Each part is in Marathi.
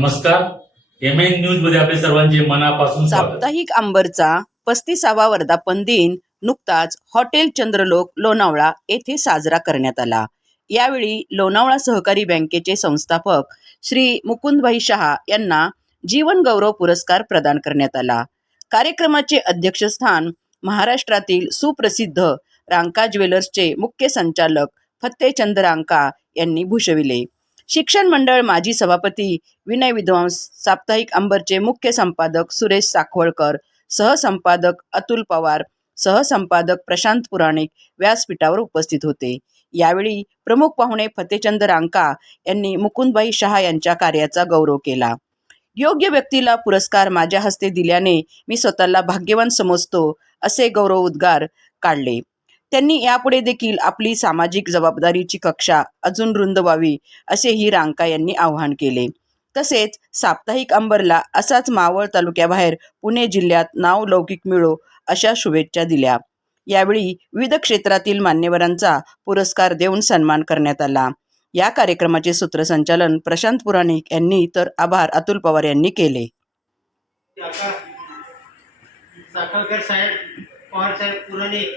नमस्कार. एम एन न्यूजमध्ये आपले सर्वांचे मनापासून साप्ताहिक अंबरचा पस्तीसावा वर्धापन दिन नुकताच हॉटेल चंद्रलोक लोणावळा येथे साजरा करण्यात आला. यावेळी लोणावळा सहकारी बँकेचे संस्थापक श्री मुकुंदभाई शहा यांना जीवन गौरव पुरस्कार प्रदान करण्यात आला. कार्यक्रमाचे अध्यक्षस्थान महाराष्ट्रातील सुप्रसिद्ध रांका ज्वेलर्सचे मुख्य संचालक फत्तेचंद रांका यांनी भूषविले. शिक्षण मंडळ माजी सभापती विनय विद्वांस साप्ताहिक अंबरचे मुख्य संपादक सुरेश साखवळकर सहसंपादक अतुल पवार सहसंपादक प्रशांत पुराणिक व्यासपीठावर उपस्थित होते. यावेळी प्रमुख पाहुणे फतेचंद रांका यांनी मुकुंदबाई शहा यांच्या कार्याचा गौरव केला. योग्य व्यक्तीला पुरस्कार माझ्या हस्ते दिल्याने मी स्वतःला भाग्यवान समजतो असे गौरव उद्गार काढले. त्यांनी यापुढे देखील आपली सामाजिक जबाबदारीची कक्षा अजून रुंद व्हावी असेही रांका यांनी आवाहन केले. तसेच साप्ताहिक अंबरला असाच मावळ तालुक्याबाहेर पुणे जिल्ह्यात नाव लौकिक मिळो अशा शुभेच्छा दिल्या. यावेळी विविध क्षेत्रातील मान्यवरांचा पुरस्कार देऊन सन्मान करण्यात आला. या कार्यक्रमाचे सूत्रसंचालन प्रशांत पुराणिक यांनी तर आभार अतुल पवार यांनी केले. साखळकर साहेब पवार साहेब पुराणिक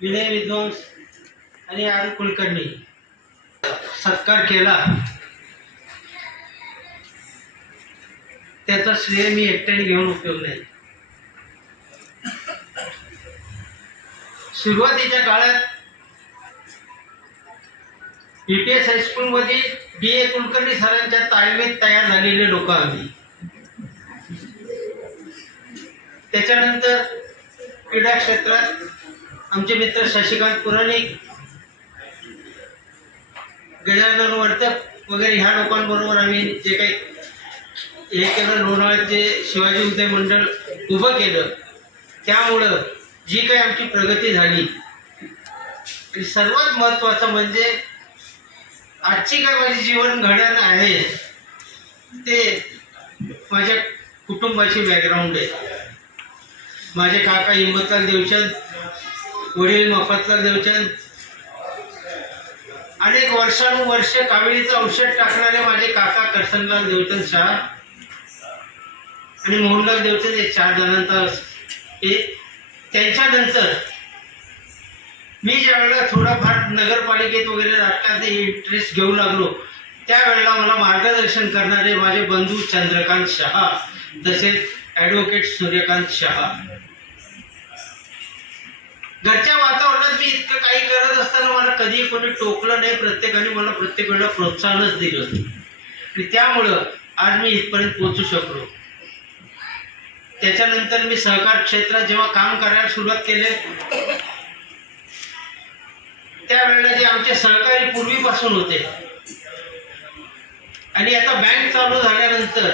विनय विद्वांस आणि आर कुलकर्णी. सत्कार केला. त्याचा श्रेय मी एकट्याने घेऊन उपयोग नाही. सुरुवातीच्या काळात बी पी एस हायस्कूलमध्ये बी ए कुलकर्णी सरांच्या ताळमेत तयार झालेले लोक आम्ही. त्याच्यानंतर क्रीडा क्षेत्रात आमचे मित्र शशिकांत पुराणिक गजानन वर्तक वगैरे ह्या लोकांबरोबर आम्ही जे काही हे केलं लोणावळ्याचे शिवाजी उदय मंडळ उभं केलं. त्यामुळं जी काही आमची प्रगती झाली आणि सर्वात महत्त्वाचं म्हणजे आजची काय माझी जीवन घडण आहे ते माझ्या कुटुंबाची बॅकग्राऊंड आहे. माझे काका हिंमतलाल देवचंद वडील मफतलाल देवचंद. अनेक वर्षानुवर्ष कावेरीचं औषध टाकणारे माझे काका करसनलाल देवचंद शाह आणि मोहनलाल देवचंद हे चार जणांचा त्यांच्यानंतर मी ज्यावेळेला थोडाफार नगरपालिकेत वगैरे राजकारणात इंटरेस्ट घेऊ लागलो त्यावेळेला मला मार्गदर्शन करणारे माझे बंधू चंद्रकांत शहा तसेच ॲडव्होकेट सूर्यकांत शहा. घरच्या वातावरणात मी इतकं काही करत असताना मला कधी कोणी टोकलं नाही. प्रत्येकाने मला प्रत्येक वेळेला प्रोत्साहनच दिलं. आणि त्यामुळं आज मी इथपर्यंत पोहोचू शकलो. त्याच्यानंतर मी सहकार क्षेत्रात जेव्हा काम करायला सुरुवात केले त्यावेळेला जे आमचे सहकारी पूर्वीपासून होते. आणि आता बँक चालू झाल्यानंतर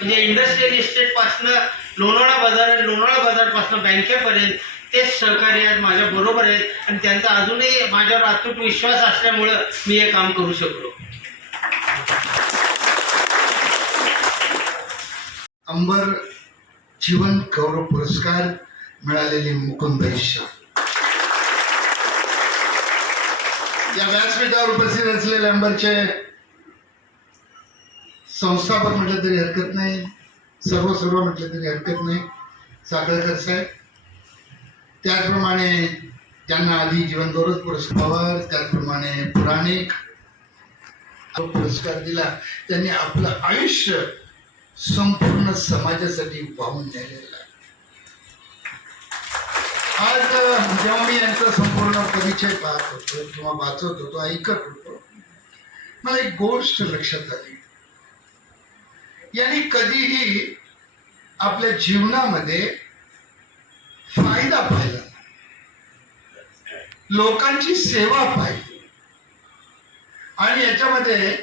म्हणजे इंडस्ट्रियल इस्टेटपासनं लोणावळा बाजार आणि लोणावळा बाजारपासनं बँकेपर्यंत तेच सहकारी माझ्या बरोबर आहेत आणि त्यांचा अजूनही माझ्यावर अतूट विश्वास असल्यामुळं मी हे काम करू शकलो. अंबर जीवन गौरव पुरस्कार मिळालेले मुकुंद या व्यासपीठावर उपस्थित असलेले अंबरचे संस्थापक म्हटलं तरी हरकत नाही सर्व सर्व म्हटलं तरी हरकत नाही. साखळकर साहेब त्याचप्रमाणे त्यांना आधी जीवनगौरव पुरस्कार पवार त्याचप्रमाणे पुराणिक पुरस्कार दिला त्यांनी आपलं आयुष्य संपूर्ण समाजासाठी वाहून नेलेलं आहे. आज जेव्हा मी यांचा संपूर्ण परिचय पाहत होतो किंवा वाचत होतो ऐकत होतो मला एक गोष्ट लक्षात आली यांनी कधीही आपल्या जीवनामध्ये फायदा पाहिला. लोकांची सेवा पाहिली. आणि याच्यामध्ये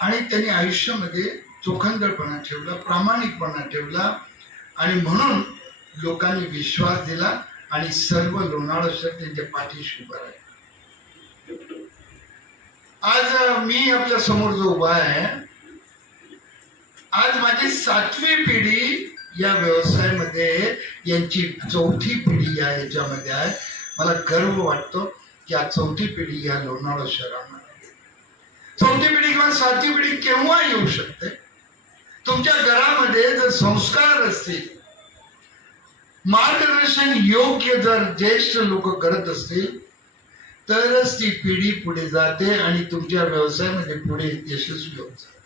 आणि त्यांनी आयुष्यामध्ये चोखंदळपणा ठेवला प्रामाणिकपणा ठेवला आणि म्हणून लोकांनी विश्वास दिला आणि सर्व लोणाळ सर त्यांच्या पाठीशी उभा राहिले. आज मी आपल्यासमोर जो उभा आहे आज माझी सातवी पिढी या व्यवसायामध्ये यांची चौथी पिढी या याच्यामध्ये आहे. मला गर्व वाटतो की आज चौथी पिढी या लोणावळा शहरामध्ये. चौथी पिढी किंवा सातवी पिढी केव्हा येऊ शकते? तुमच्या घरामध्ये जर संस्कार असतील मार्गदर्शन योग्य जर ज्येष्ठ लोक करत असतील तरच ती पिढी पुढे जाते आणि तुमच्या व्यवसायामध्ये पुढे यशस्वी होत जाते.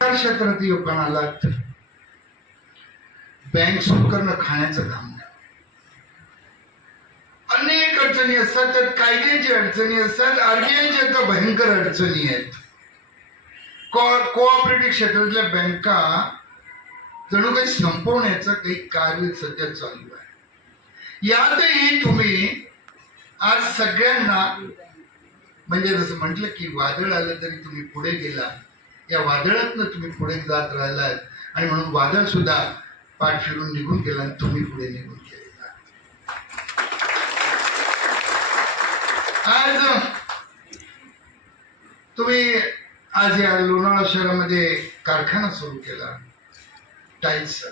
सरकार क्षेत्रात योगदान आला तर बँक सुरू करणं खाण्याचं काम नाही. अनेक अडचणी असतात त्यात कायद्याची अडचणी असतात आरबीआयच्या आता भयंकर अडचणी आहेत. कोऑपरेटिव्ह क्षेत्रातल्या बँका जणू काही संपवण्याचं काही कार्य सध्या चालू आहे. यातही तुम्ही आज सगळ्यांना म्हणजे जसं म्हटलं की वादळ आलं तरी तुम्ही पुढे गेला. या वादळातनं तुम्ही पुढे जात राहिलात आणि म्हणून वादळ सुद्धा पाठ फिरून निघून गेला आणि तुम्ही पुढे निघून गेलेला आज तुम्ही आज या लोणावळा शहरामध्ये कारखाना सुरू केला. टाईल्सचा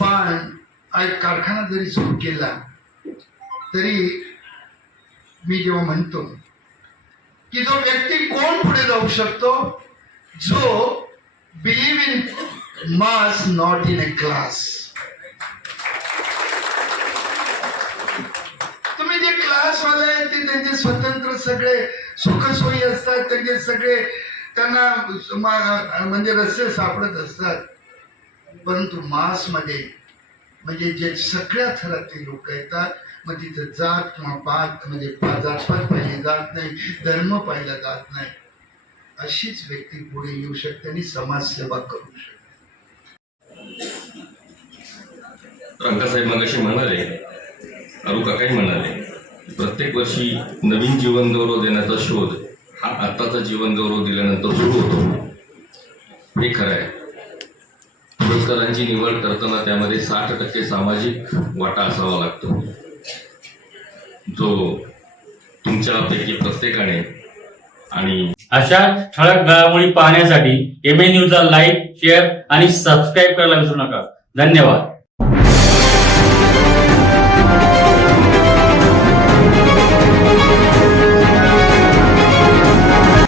पण आज कारखाना जरी सुरू केला तरी मी जेव्हा म्हणतो की जो व्यक्ती कोण पुढे जाऊ शकतो? जो believe in mass not in a class तुम्ही जे क्लासवाले आहेत ते त्यांचे स्वतंत्र सगळे सुखसोयी असतात त्यांचे सगळे त्यांना मा- म्हणजे रस्ते सापडत असतात. परंतु मासमध्ये म्हणजे जे सगळ्या थरातले लोक येतात मग तिथं जात किंवा पात म्हणजे जात जातपात पाहिली जात नाही धर्म पाहिला जात नाही. अशीच व्यक्ती पुढे येऊ शकते आणि समाजसेवा करू शकते. रंगासाहेब मगाशी म्हणाले अरू काकाही म्हणाले प्रत्येक वर्षी नवीन जीवनगौरव देण्याचा शोध हा आत्ताचा जीवनगौरव दिल्यानंतर सुरू होतो. हे खरं आहे पुरस्कारांची निवड करताना त्यामध्ये साठ टक्के सामाजिक वाटा असावा लागतो. जो तुमच्यापैकी प्रत्येकाने आणि अशा ठळक घडामोडी पाहण्यासाठी एम ए न्यूजला लाईक शेअर आणि सबस्क्राईब करायला विसरू नका. धन्यवाद.